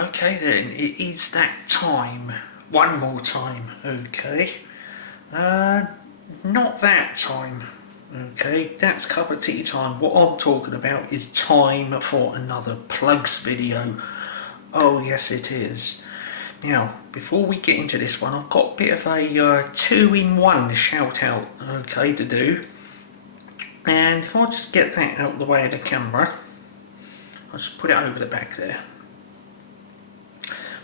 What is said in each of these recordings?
Okay then, it is that time. One more time, okay. Not that time, okay. That's cup of tea time. What I'm talking about is time for another plugs video. Oh yes it is. Now, before we get into this one, I've got a bit of a two-in-one shout out, okay, to do. And if I just get that out of the way of the camera, I'll just put it over the back there.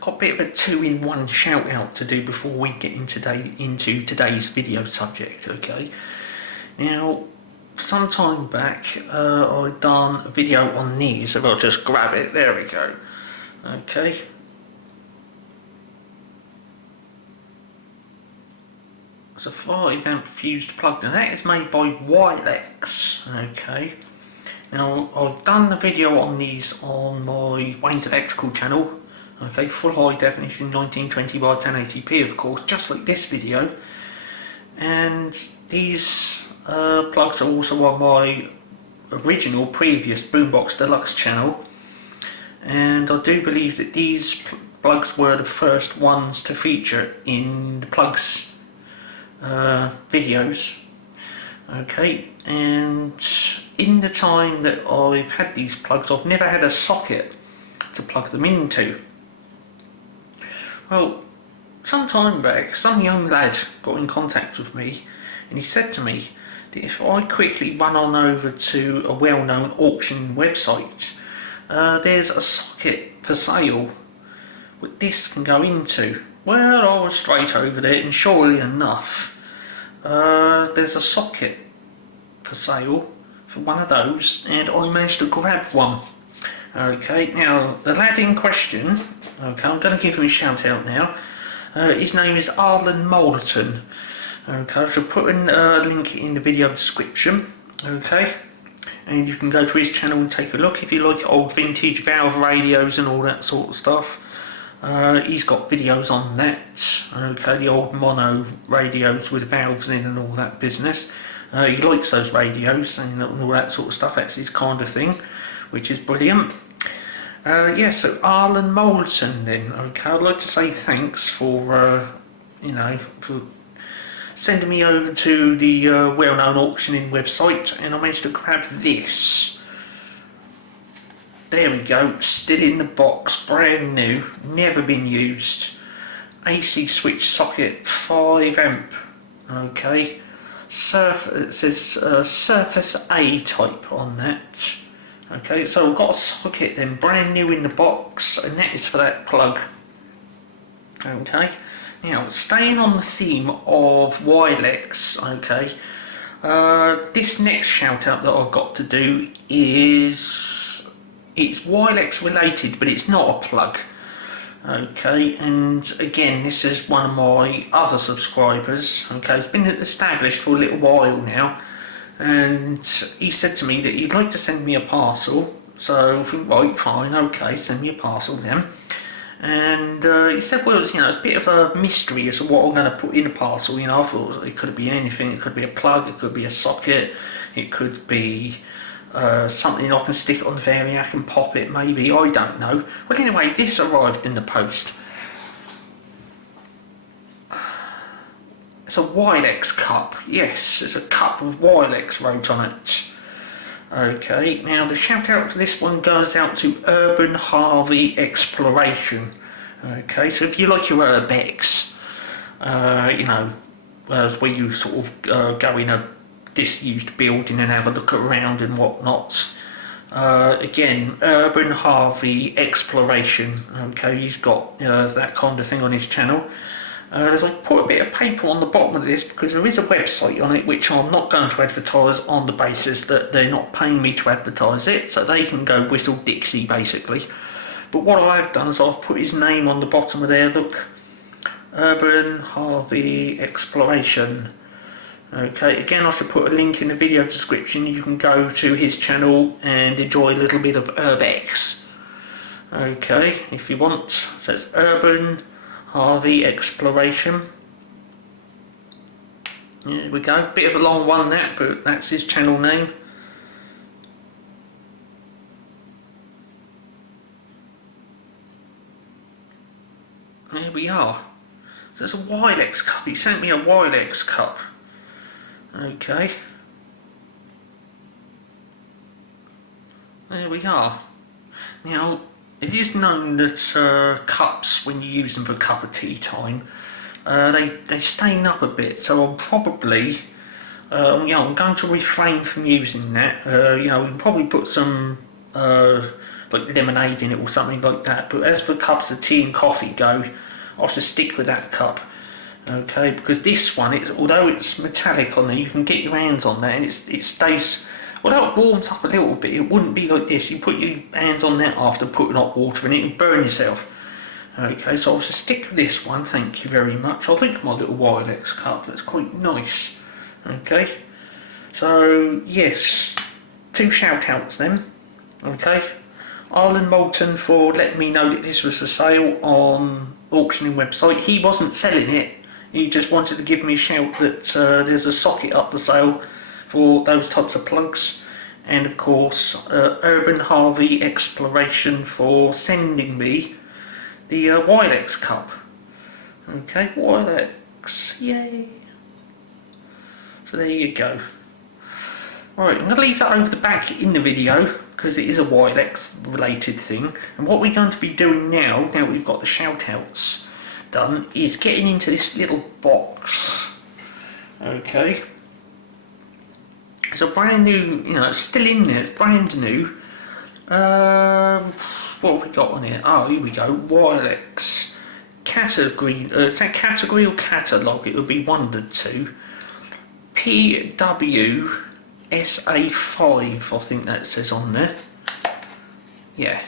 Got a bit of a two-in-one shout out to do before we get into today's video subject, okay? Now, some time back, I've done a video on these, so I'll just grab it, there we go, okay? It's a 5 amp fused plug, and that is made by Wylex, okay? Now, I've done the video on these on my Wayne's Electrical channel, okay, full high definition 1920 by 1080p of course, just like this video. And these plugs are also on my original previous Boombox Deluxe channel, and I do believe that these plugs were the first ones to feature in the plugs videos, okay. And in the time that I've had these plugs, I've never had a socket to plug them into. Well, some time back, some young lad got in contact with me, and he said to me that if I quickly run on over to a well-known auction website, there's a socket for sale that this can go into. Well, I was straight over there, and surely enough, there's a socket for sale for one of those, and I managed to grab one. Okay, now the lad in question, okay, I'm going to give him a shout out now. His name is Arlen Moulton. Okay, I shall put a link in the video description. Okay, and you can go to his channel and take a look if you like old vintage valve radios and all that sort of stuff. He's got videos on that, okay, the old mono radios with valves in and all that business. He likes those radios and all that sort of stuff. That's his kind of thing, which is brilliant. Yeah, so Arlen Moulton then, okay, I'd like to say thanks for, you know, for sending me over to the well-known auctioning website, and I managed to grab this. There we go, still in the box, brand new, never been used. AC switch socket, 5 amp, okay. It says Surface A type on that. Okay, so I've got a socket then, brand new in the box, and that is for that plug. Okay, now staying on the theme of Wylex, okay, this next shout out that I've got to do is, it's Wylex related, but it's not a plug. Okay, and again, this is one of my other subscribers. Okay, it's been established for a little while now, and he said to me that he'd like to send me a parcel. So I think, right, fine, okay, send me a parcel then. And he said, well, you know, it's a bit of a mystery as to what I'm going to put in a parcel. You know, I thought it could be anything. It could be a plug, it could be a socket, it could be something I can stick on there and I can pop it, maybe, I don't know. Well, anyway, this arrived in the post. It's a Wylex cup. Yes, it's a cup with Wylex wrote on it. Okay, now the shout out for this one goes out to Urban Harvey Exploration. Okay, so if you like your urbex, you know, where you sort of go in a disused building and have a look around and whatnot. Again, Urban Harvey Exploration. Okay, he's got that kind of thing on his channel. There's like put a bit of paper on the bottom of this because there is a website on it which I'm not going to advertise on the basis that they're not paying me to advertise it, so they can go whistle Dixie basically. But what I've done is I've put his name on the bottom of there, look, Urban Harvey Exploration. Okay, again I should put a link in the video description. You can go to his channel and enjoy a little bit of urbex. Okay, if you want. So it's Urban Harvey Exploration. There we go, bit of a long one that, but that's his channel name. we are. So there's a Wylex cup. He sent me a Wylex cup. Okay. There we are. Now, it is known that cups, when you use them for a cup of tea time, they stain up a bit. So I'm probably, I'm going to refrain from using that. We can probably put some like lemonade in it or something like that. But as for cups of tea and coffee go, I should stick with that cup. Okay, because this one, although it's metallic on there, you can get your hands on that and it stays. Although it warms up a little bit, it wouldn't be like this. You put your hands on that after putting hot water in it and burn yourself. Okay, so I'll just stick with this one, thank you very much. I'll think my little Wylex cup, that's quite nice. Okay, so yes, 2 shout outs then. Okay, Arlen Moulton for letting me know that this was for sale on auctioning website. He wasn't selling it, he just wanted to give me a shout that there's a socket up for sale for those types of plugs. And of course Urban Harvey Exploration for sending me the Wylex cup. Okay, Wylex, yay. So there you go. Right, I'm going to leave that over the back in the video because it is a Wylex related thing. And what we're going to be doing now that we've got the shout outs done, is getting into this little box. Okay. It's a brand new, it's still in there, it's brand new. What have we got on here? Oh, here we go, Wylex. Category, is that category or catalogue? It would be one of the two. PW SA5, I think that says on there. Yeah,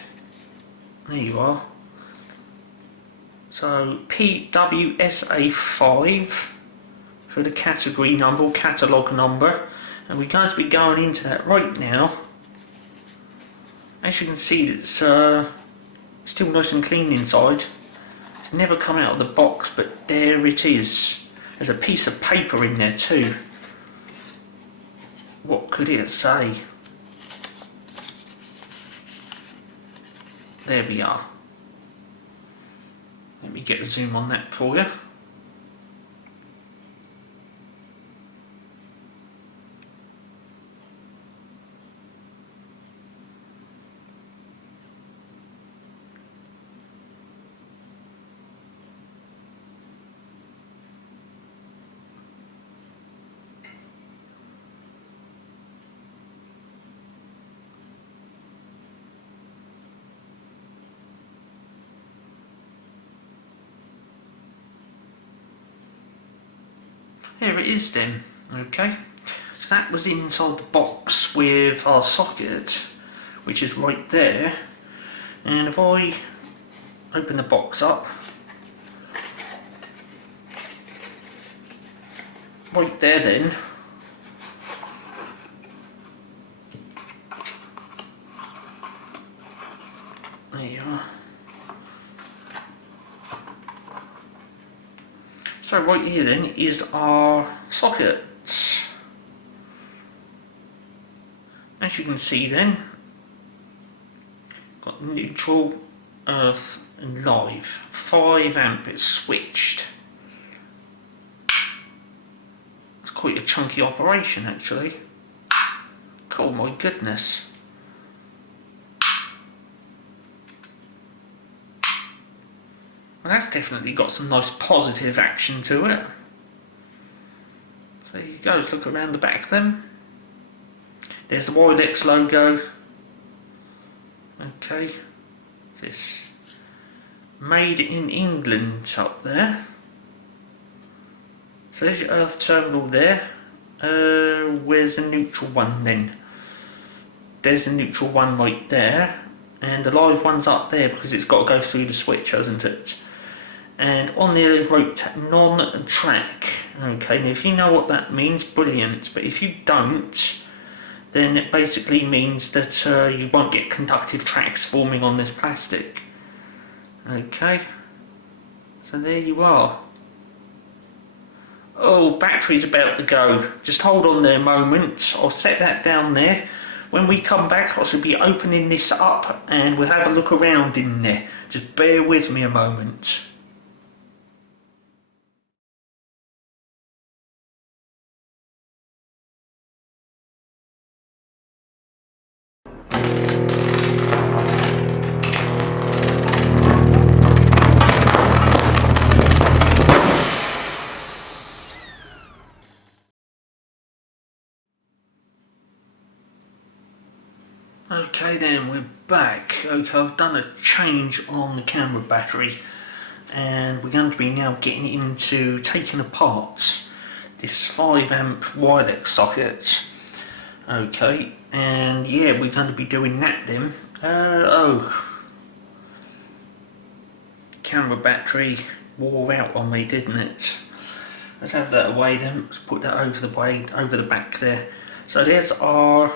there you are. So PWSA5 for the category number or catalogue number. And we're going to be going into that right now. As you can see, it's still nice and clean inside. It's never come out of the box, but there it is. There's a piece of paper in there too. What could it say? There we are. Let me get a zoom on that for you. There it is then, okay. So that was inside the box with our socket, which is right there. And if I open the box up, right there then, there you are. So right here then is our socket. As you can see then, got neutral, earth and live. 5 amp, it's switched. It's quite a chunky operation actually. Cool, my goodness. Well, that's definitely got some nice positive action to it. So there you go, let's look around the back then. There's the Wylex logo. Okay, this made in England up there. So there's your earth terminal there. Where's the neutral one then? There's the neutral one right there. And the live one's up there because it's got to go through the switch, hasn't it? And on there they wrote non-track. Okay, now if you know what that means, brilliant. But if you don't, then it basically means that you won't get conductive tracks forming on this plastic. Okay, so there you are. Oh, battery's about to go. Just hold on there a moment. I'll set that down there. When we come back, I should be opening this up and we'll have a look around in there. Just bear with me a moment. Okay then, we're back. Okay, I've done a change on the camera battery and we're going to be now getting into taking apart this 5 amp Wylex socket. Okay, and yeah, we're going to be doing that then. Camera battery wore out on me, didn't it? Let's have that away then. Let's put that over the blade, over the back there. So there's our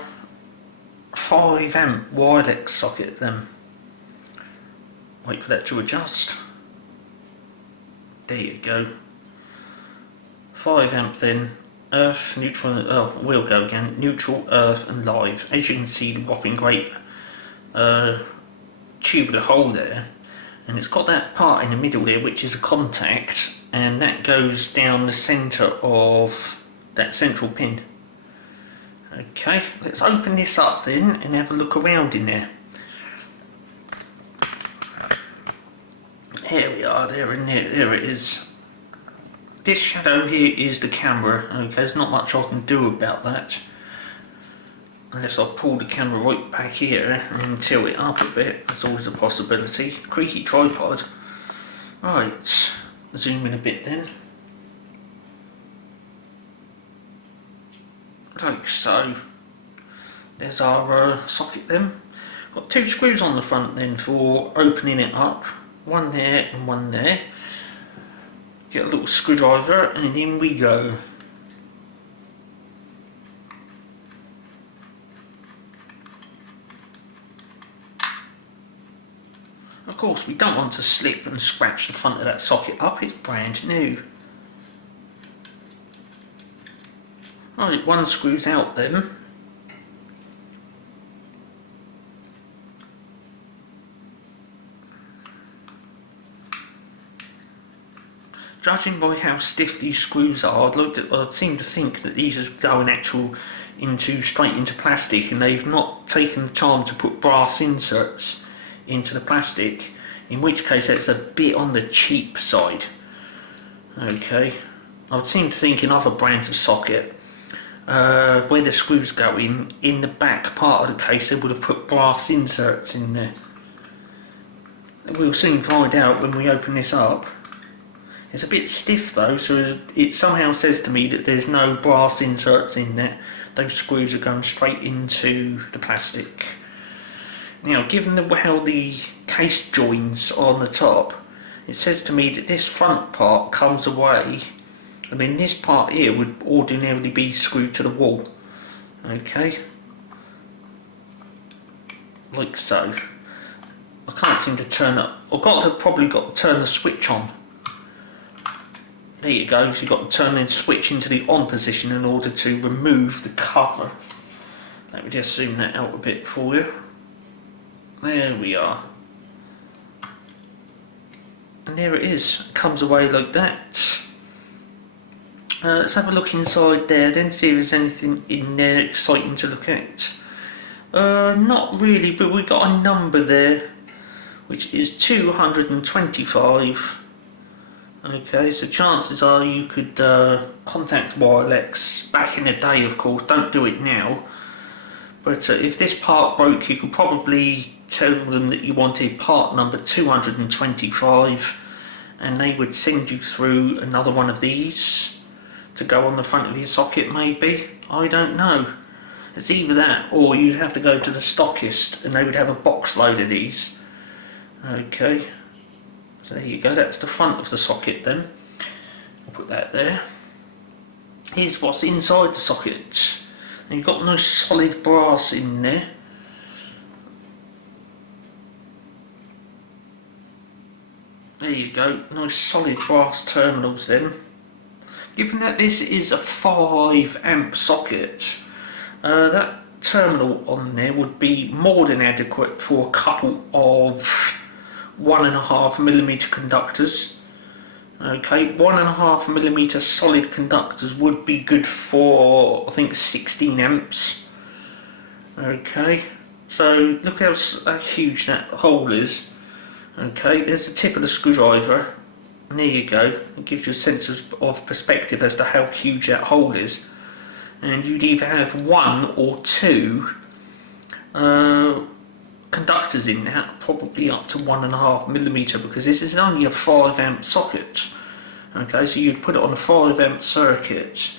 5 amp Wylex socket then. Wait for that to adjust. There you go. 5 amp then. Earth, neutral, we'll go again. Neutral, earth and live. As you can see, the whopping great tubular hole there. And it's got that part in the middle there which is a contact. And that goes down the centre of that central pin. Okay, let's open this up then and have a look around in there. Here we are, there it is. This shadow here is the camera. Okay, there's not much I can do about that. Unless I pull the camera right back here and tilt it up a bit. That's always a possibility. Creaky tripod. Right, zoom in a bit then. Like so. There's our socket then. Got 2 screws on the front then for opening it up. One there and one there. Get a little screwdriver and in we go. Of course we don't want to slip and scratch the front of that socket up, it's brand new. Right, one screw's out then. Judging by how stiff these screws are, I'd seem to think that these are going straight into plastic, and they've not taken the time to put brass inserts into the plastic, in which case that's a bit on the cheap side. Okay, I would seem to think in other brands of socket, where the screws go in the back part of the case, they would have put brass inserts in there. We'll soon find out when we open this up. It's a bit stiff though, so it somehow says to me that there's no brass inserts in there. Those screws are going straight into the plastic. Now, given how the case joins on the top, it says to me that this front part comes away, and then this part here would ordinarily be screwed to the wall. Okay, like so. I can't seem to turn it. I've probably got to turn the switch on. There you go, so you've got to turn the switch into the on position in order to remove the cover. Let me just zoom that out a bit for you. There we are. And there it is, it comes away like that. Let's have a look inside there, then see if there's anything in there exciting to look at. Not really, but we've got a number there, which is 225. Okay, so chances are you could contact Wylex back in the day, of course, don't do it now. But if this part broke, you could probably tell them that you wanted part number 225 and they would send you through another one of these to go on the front of your socket maybe. I don't know. It's either that or you'd have to go to the stockist and they would have a box load of these. Okay. So there you go, that's the front of the socket then. I'll put that there. Here's what's inside the socket. And you've got no solid brass in there. There you go, nice solid brass terminals then. Given that this is a 5 amp socket, that terminal on there would be more than adequate for a couple of 1.5mm conductors. Okay, 1.5mm solid conductors would be good for, I think, 16 amps. Okay, so look how huge that hole is. Okay, there's the tip of the screwdriver, and there you go. It gives you a sense of perspective as to how huge that hole is. And you'd either have 1 or 2 conductors in there, probably up to 1.5mm, because this is only a 5 amp socket. Okay, so you'd put it on a 5 amp circuit,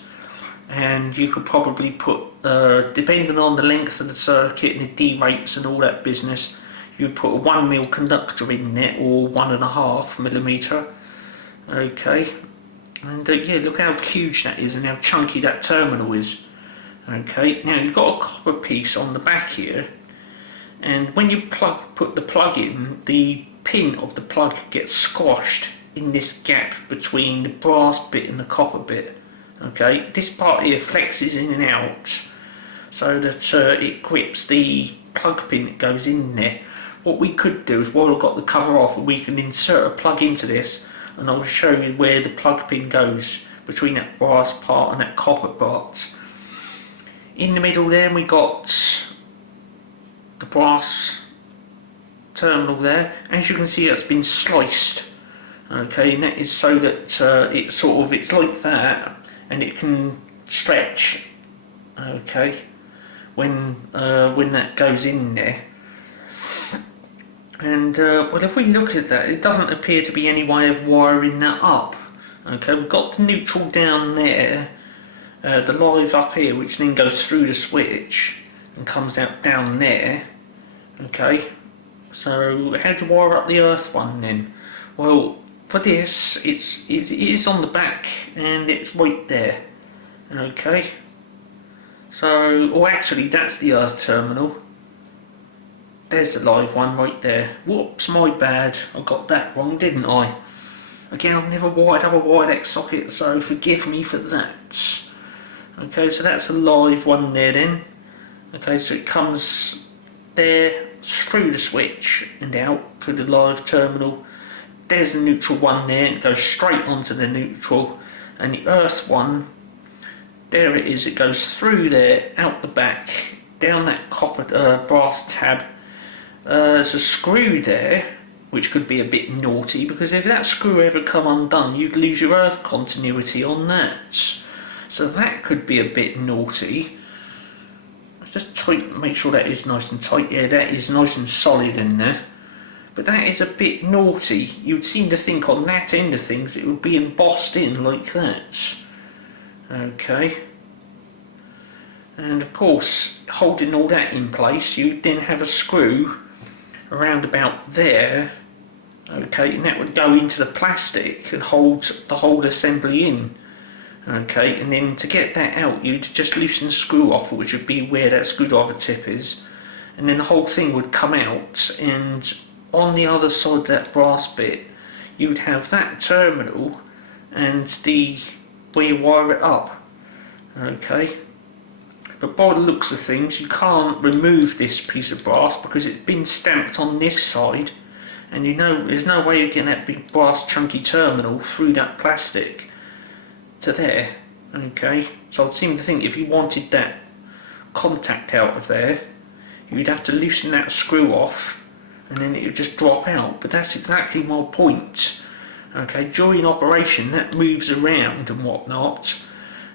and you could probably put, depending on the length of the circuit and the D rates and all that business, you'd put a 1mm conductor in there, or 1.5mm. Okay, and yeah, look how huge that is and how chunky that terminal is. Okay, now you've got a copper piece on the back here, and when you put the plug in, the pin of the plug gets squashed in this gap between the brass bit and the copper bit. Okay, this part here flexes in and out so that it grips the plug pin that goes in there. What we could do is, while I've got the cover off, we can insert a plug into this, and I'll show you where the plug pin goes between that brass part and that copper part. In the middle there we got the brass terminal there. As you can see, it's been sliced. Okay, and that is so that it's like that, and it can stretch. Okay, when that goes in there. And well, if we look at that, it doesn't appear to be any way of wiring that up. Okay, we've got the neutral down there, the live up here, which then goes through the switch and comes out down there. Okay, so how do you wire up the earth one then? Well, for this, it is on the back and it's right there. Okay, so, or actually that's the earth terminal. There's the live one right there. Whoops, my bad. I got that wrong, didn't I? Again, I've never wired up a Wylex socket, so forgive me for that. Okay, so that's a live one there then. Okay, so it comes there through the switch and out through the live terminal. There's the neutral one there, and it goes straight onto the neutral. And the earth one, there it is. It goes through there, out the back, down that copper brass tab. There's a screw there, which could be a bit naughty, because if that screw ever come undone, you'd lose your earth continuity on that. So that could be a bit naughty. Just try to make sure that is nice and tight. Yeah, that is nice and solid in there. But that is a bit naughty. You'd seem to think on that end of things it would be embossed in like that. Okay. And of course, holding all that in place, you'd then have a screw around about there. Okay, and that would go into the plastic and hold the whole assembly in. Okay, and then to get that out, you'd just loosen the screw off, which would be where that screwdriver tip is, and then the whole thing would come out, and on the other side of that brass bit, you'd have that terminal and the where you wire it up. Okay, but by the looks of things, you can't remove this piece of brass because it's been stamped on this side, and you know there's no way of getting that big brass chunky terminal through that plastic to there. Okay, so I'd seem to think if you wanted that contact out of there, you'd have to loosen that screw off, and then it would just drop out. But that's exactly my point. Okay, during operation that moves around and whatnot,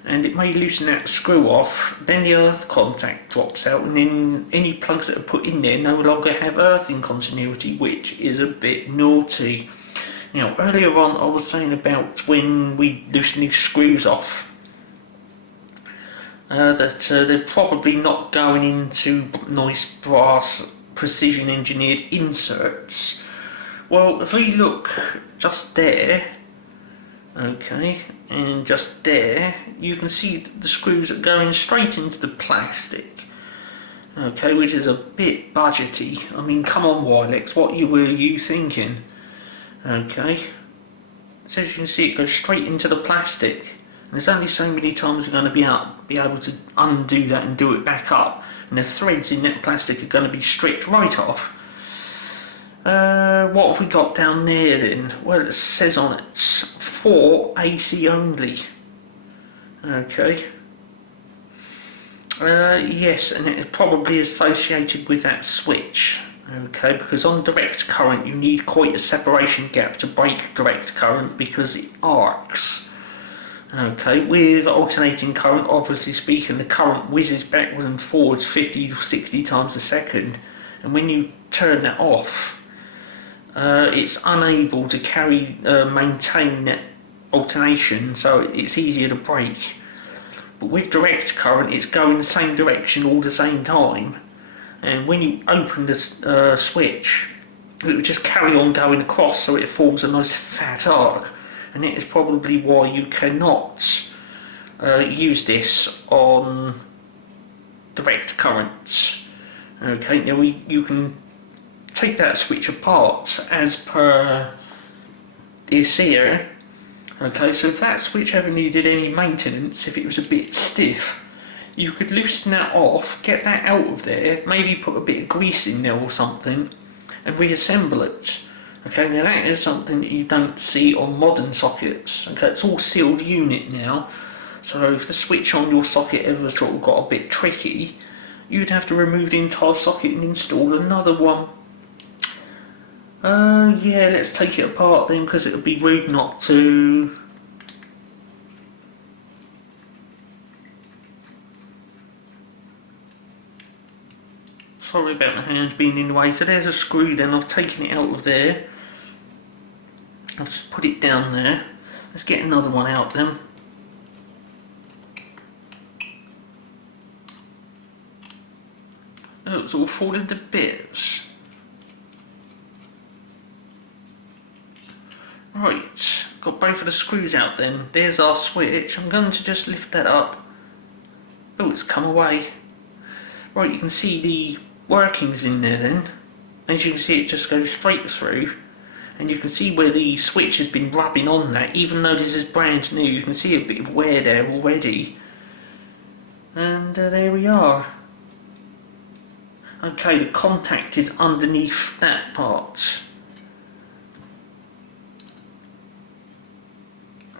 and it may loosen that screw off, then the earth contact drops out, and then any plugs that are put in there no longer have earthing continuity, which is a bit naughty. Now, earlier on I was saying about when we loosen these screws off, that they're probably not going into nice brass precision engineered inserts. Well, if we look just there, okay, and just there, you can see the screws are going straight into the plastic. Okay, which is a bit budgety. I mean, come on Wylex, what were you thinking? Okay, so as you can see, it goes straight into the plastic, and there's only so many times you're going to be able to undo that and do it back up, and the threads in that plastic are going to be stripped right off. What have we got down there then? Well, it says on it for AC only. Okay. Yes, and it is probably associated with that switch. Okay, because on direct current you need quite a separation gap to break direct current because it arcs. Okay, with alternating current, obviously speaking, the current whizzes backwards and forwards 50 to 60 times a second, and when you turn that off, it's unable to maintain that alternation, so it's easier to break. But with direct current, it's going the same direction all the same time, and when you open the switch, it will just carry on going across, so it forms a nice fat arc, and it is probably why you cannot use this on direct currents. Okay, now you can take that switch apart as per this here. Okay, so if that switch ever needed any maintenance, if it was a bit stiff, you could loosen that off, get that out of there, maybe put a bit of grease in there or something, and reassemble it. Okay, now that is something that you don't see on modern sockets. Okay, it's all sealed unit now, so if the switch on your socket ever sort of got a bit tricky, you'd have to remove the entire socket and install another one. Yeah, let's take it apart then, because it would be rude not to. Sorry about the hand being in the way. So there's a screw then, I've taken it out of there. I'll just put it down there. Let's get another one out then. Oh, it's all falling to bits. Right, got both of the screws out then. There's our switch. I'm going to just lift that up. Oh, it's come away. Right, you can see the workings in there then. As you can see, it just goes straight through. And you can see where the switch has been rubbing on that. Even though this is brand new, you can see a bit of wear there already. And there we are. Okay, the contact is underneath that part.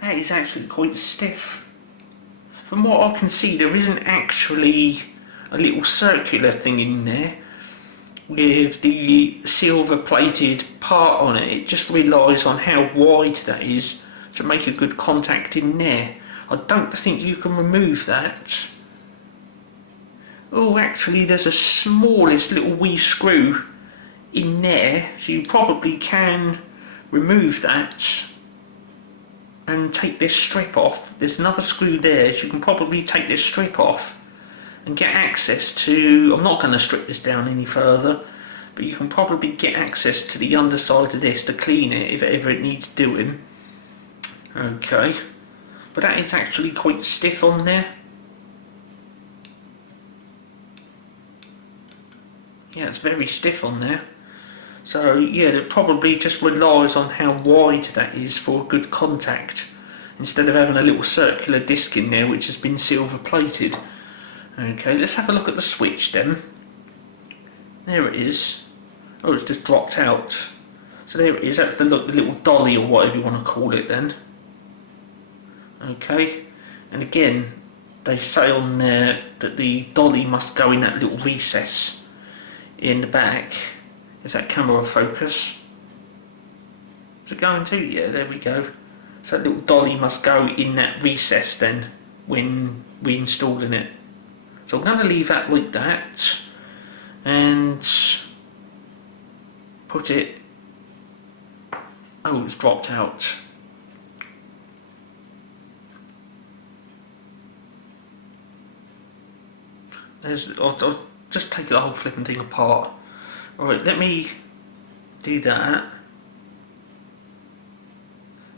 That is actually quite stiff. From what I can see, there isn't actually a little circular thing in there with the silver plated part on it. It just relies on how wide that is to make a good contact in there. I don't think you can remove that. Oh, actually there's a smallest little wee screw in there, so you probably can remove that and take this strip off. There's another screw there, so you can probably take this strip off and get access to. I'm not going to strip this down any further, but you can probably get access to the underside of this to clean it if ever it needs doing. Okay, but that is actually quite stiff on there. Yeah, it's very stiff on there. So yeah, it probably just relies on how wide that is for a good contact, instead of having a little circular disc in there which has been silver plated. Okay, let's have a look at the switch then. There it is. Oh, it's just dropped out. So there it is, that's the little dolly or whatever you want to call it then. Okay, and again, they say on there that the dolly must go in that little recess in the back. Is that camera focus? Is it going to? Yeah, there we go. So that little dolly must go in that recess then when reinstalling it. So I'm going to leave that like that and put it. Oh, it's dropped out. I'll just take the whole flipping thing apart. Alright, let me do that.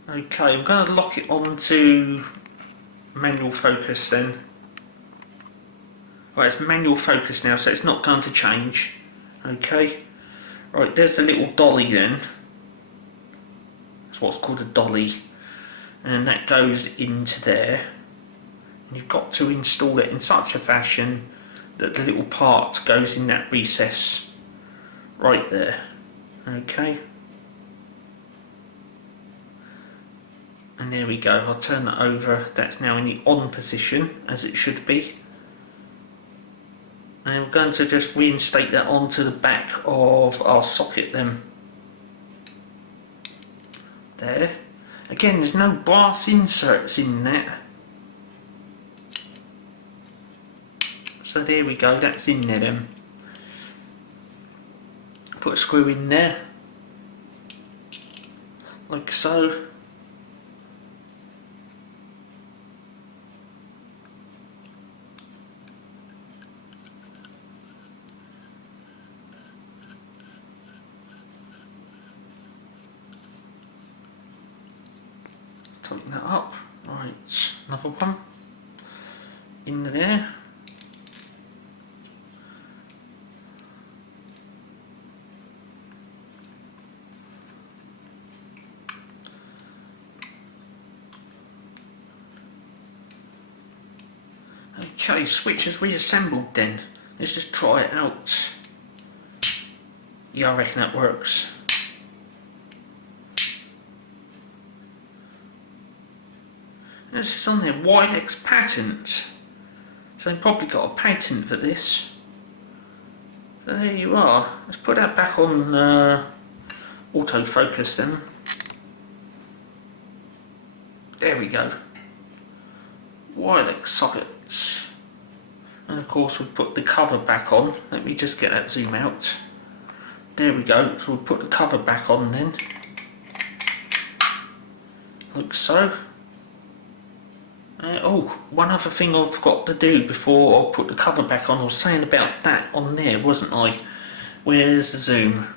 Okay, I'm going to lock it onto manual focus then. Right, it's manual focus now, so it's not going to change. Okay. Right, there's the little dolly then. That's what's called a dolly. And that goes into there. And you've got to install it in such a fashion that the little part goes in that recess right there. Okay. And there we go. I'll turn that over. That's now in the on position, as it should be. And we're going to just reinstate that onto the back of our socket then. There. Again, there's no brass inserts in that. So there we go, that's in there then. Put a screw in there, like so. Tighten that up. Right, another one in there. Okay, switch is reassembled then. Let's just try it out. Yeah, I reckon that works. This is on their Wylex patent. So they've probably got a patent for this. So there you are. Let's put that back on autofocus then. There we go. Wylex sockets. And of course we'll put the cover back on. Let me just get that zoom out. There we go. So we'll put the cover back on then. Like so. Oh, one other thing I've got to do before I put the cover back on. I was saying about that on there, wasn't I? Where's the zoom?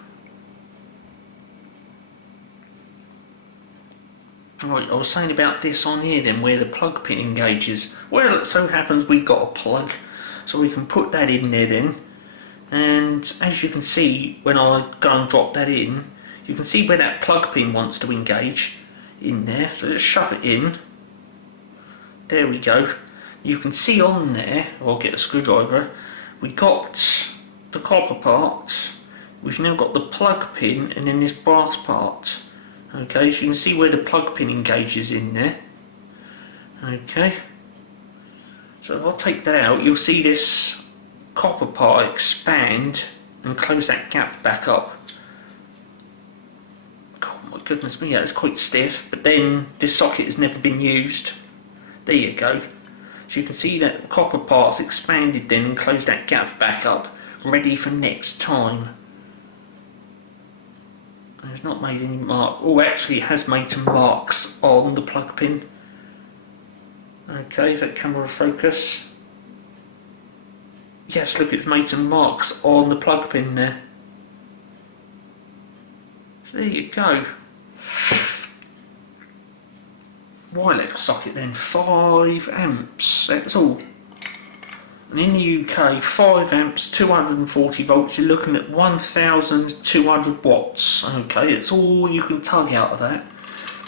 Right, I was saying about this on here then, where the plug pin engages. Well, it so happens we got a plug, so we can put that in there then. And as you can see, when I go and drop that in, you can see where that plug pin wants to engage in there. So let's shove it in. There we go. You can see on there, I'll get a screwdriver, we got the copper part, we've now got the plug pin and then this brass part. Okay, so you can see where the plug pin engages in there. Okay, so if I take that out, you'll see this copper part expand and close that gap back up. Oh my goodness me, that's quite stiff, but then this socket has never been used. There you go. So you can see that the copper part's expanded then and closed that gap back up, ready for next time. And it's not made any mark. Oh, actually it has made some marks on the plug pin. Okay, is that camera focus? Yes, look, it's made some marks on the plug pin there. So there you go. Wylex socket then, 5 amps, that's all. And in the UK, 5 amps, 240 volts, you're looking at 1200 watts. Okay, that's all you can tug out of that.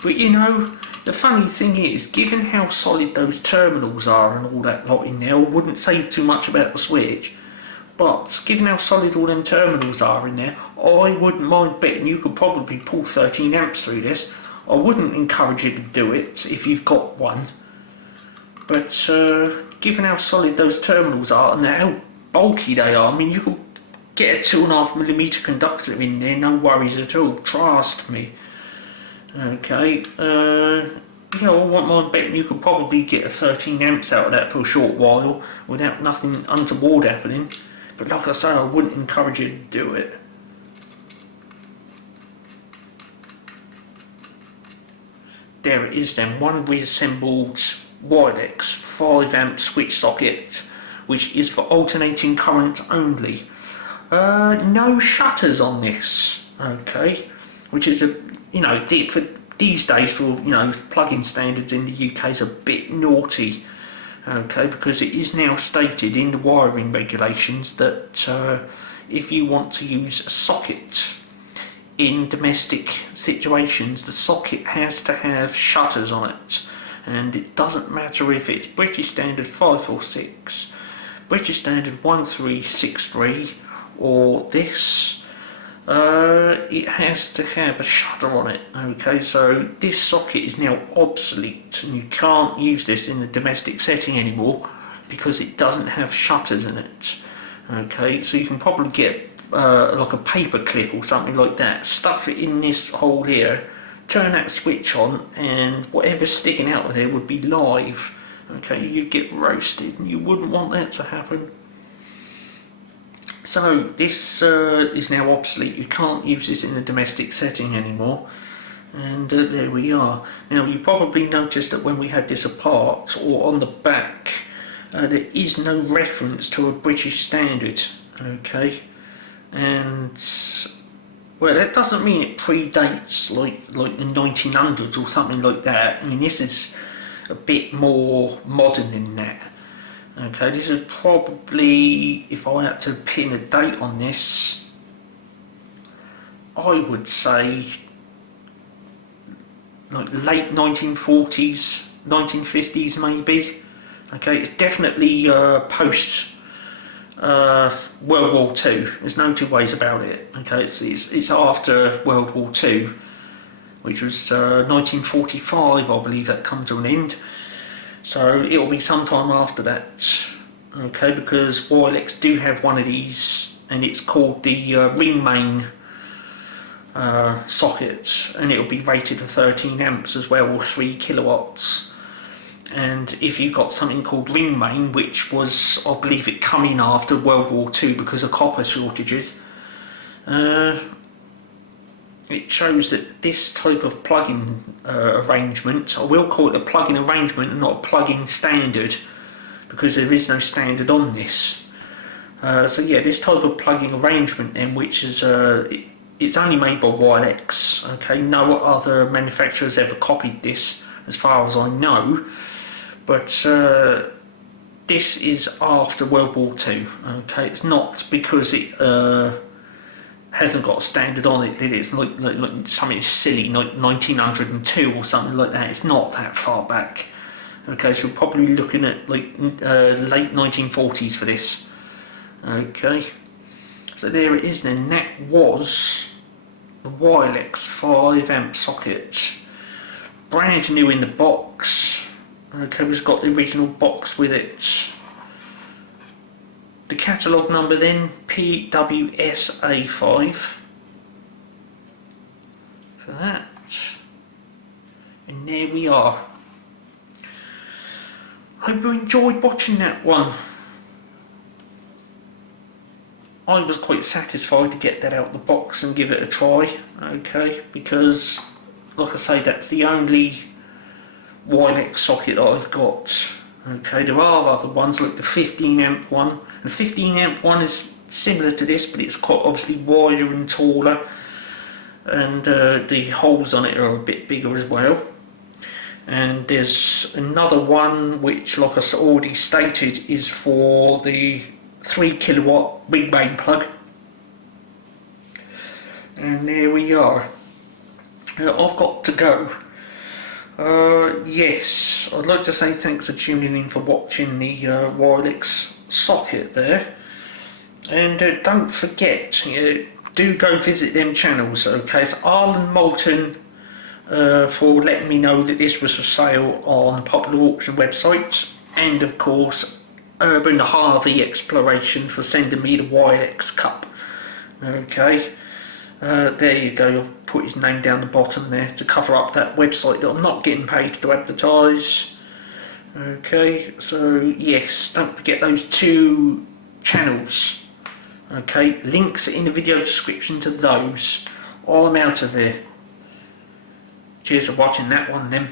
But you know, the funny thing is, given how solid those terminals are and all that lot in there, I wouldn't say too much about the switch. But given how solid all them terminals are in there, I wouldn't mind betting you could probably pull 13 amps through this. I wouldn't encourage you to do it if you've got one, but given how solid those terminals are and how bulky they are, I mean, you could get a 2.5mm conductor in there, no worries at all, trust me. Okay, yeah, I wouldn't mind betting you could probably get a 13 amps out of that for a short while without nothing untoward happening, but like I say, I wouldn't encourage you to do it. There it is then, one reassembled Wylex 5 amp switch socket, which is for alternating current only. No shutters on this, okay, which is for these days, for plug-in standards in the UK is a bit naughty, okay, because it is now stated in the wiring regulations that if you want to use a socket in domestic situations, the socket has to have shutters on it, and it doesn't matter if it's British Standard 546, British Standard 1363 or this, it has to have a shutter on it. Okay, so this socket is now obsolete and you can't use this in the domestic setting anymore because it doesn't have shutters in it. Okay, so you can probably get like a paper clip or something like that, stuff it in this hole here, turn that switch on, and whatever's sticking out of there would be live. Okay, you'd get roasted and you wouldn't want that to happen. So this is now obsolete. You can't use this in a domestic setting anymore. And there we are. Now you probably noticed that when we had this apart, or on the back, there is no reference to a British standard. Okay, and well, that doesn't mean it predates like the 1900s or something like that. I mean, this is a bit more modern than that. Okay, this is probably, if I had to pin a date on this, I would say like late 1940s, 1950s maybe. Okay, it's definitely post World War II. There's no two ways about it. Okay, it's after World War II, which was 1945, I believe, that come to an end. So it'll be sometime after that. Okay, because Wylex do have one of these, and it's called the ring main socket, and it'll be rated for 13 amps as well, or 3 kilowatts. And if you've got something called ring main, which was, I believe, it come in after World War II because of copper shortages, it shows that this type of plug-in arrangement, I will call it a plug-in arrangement and not a plug-in standard, because there is no standard on this. So yeah, this type of plug-in arrangement then, which is it's only made by Wylex. Okay, no other manufacturers ever copied this, as far as I know. But this is after World War II. Okay, it's not because it hasn't got a standard on it that it's like something silly like 1902 or something like that. It's not that far back. Okay, so we're probably looking at like late 1940s for this. Okay, so there it is then. That was the Wylex 5 amp socket, brand new in the box. Okay, we've got the original box with it. The catalogue number then, PWSA5 for that. And there we are. Hope you enjoyed watching that one. I was quite satisfied to get that out of the box and give it a try. Okay, because like I say, that's the only Wylex socket that I've got. Okay, there are other ones like the 15 amp one. The 15 amp one is similar to this, but it's quite obviously wider and taller, and the holes on it are a bit bigger as well. And there's another one which, like I already stated, is for the 3 kilowatt ring main plug. And there we are. I've got to go. Yes, I'd like to say thanks for tuning in, for watching the Wylex socket there. And don't forget, do go visit them channels. Okay, it's Arlen Moulton for letting me know that this was for sale on a popular auction website, and of course Urban Harvey Exploration for sending me the Wylex cup. Okay, there you go. I've put his name down the bottom there to cover up that website that I'm not getting paid to advertise. Okay, so yes, don't forget those 2 channels. Okay, links in the video description to those. I'm out of here. Cheers for watching that one then.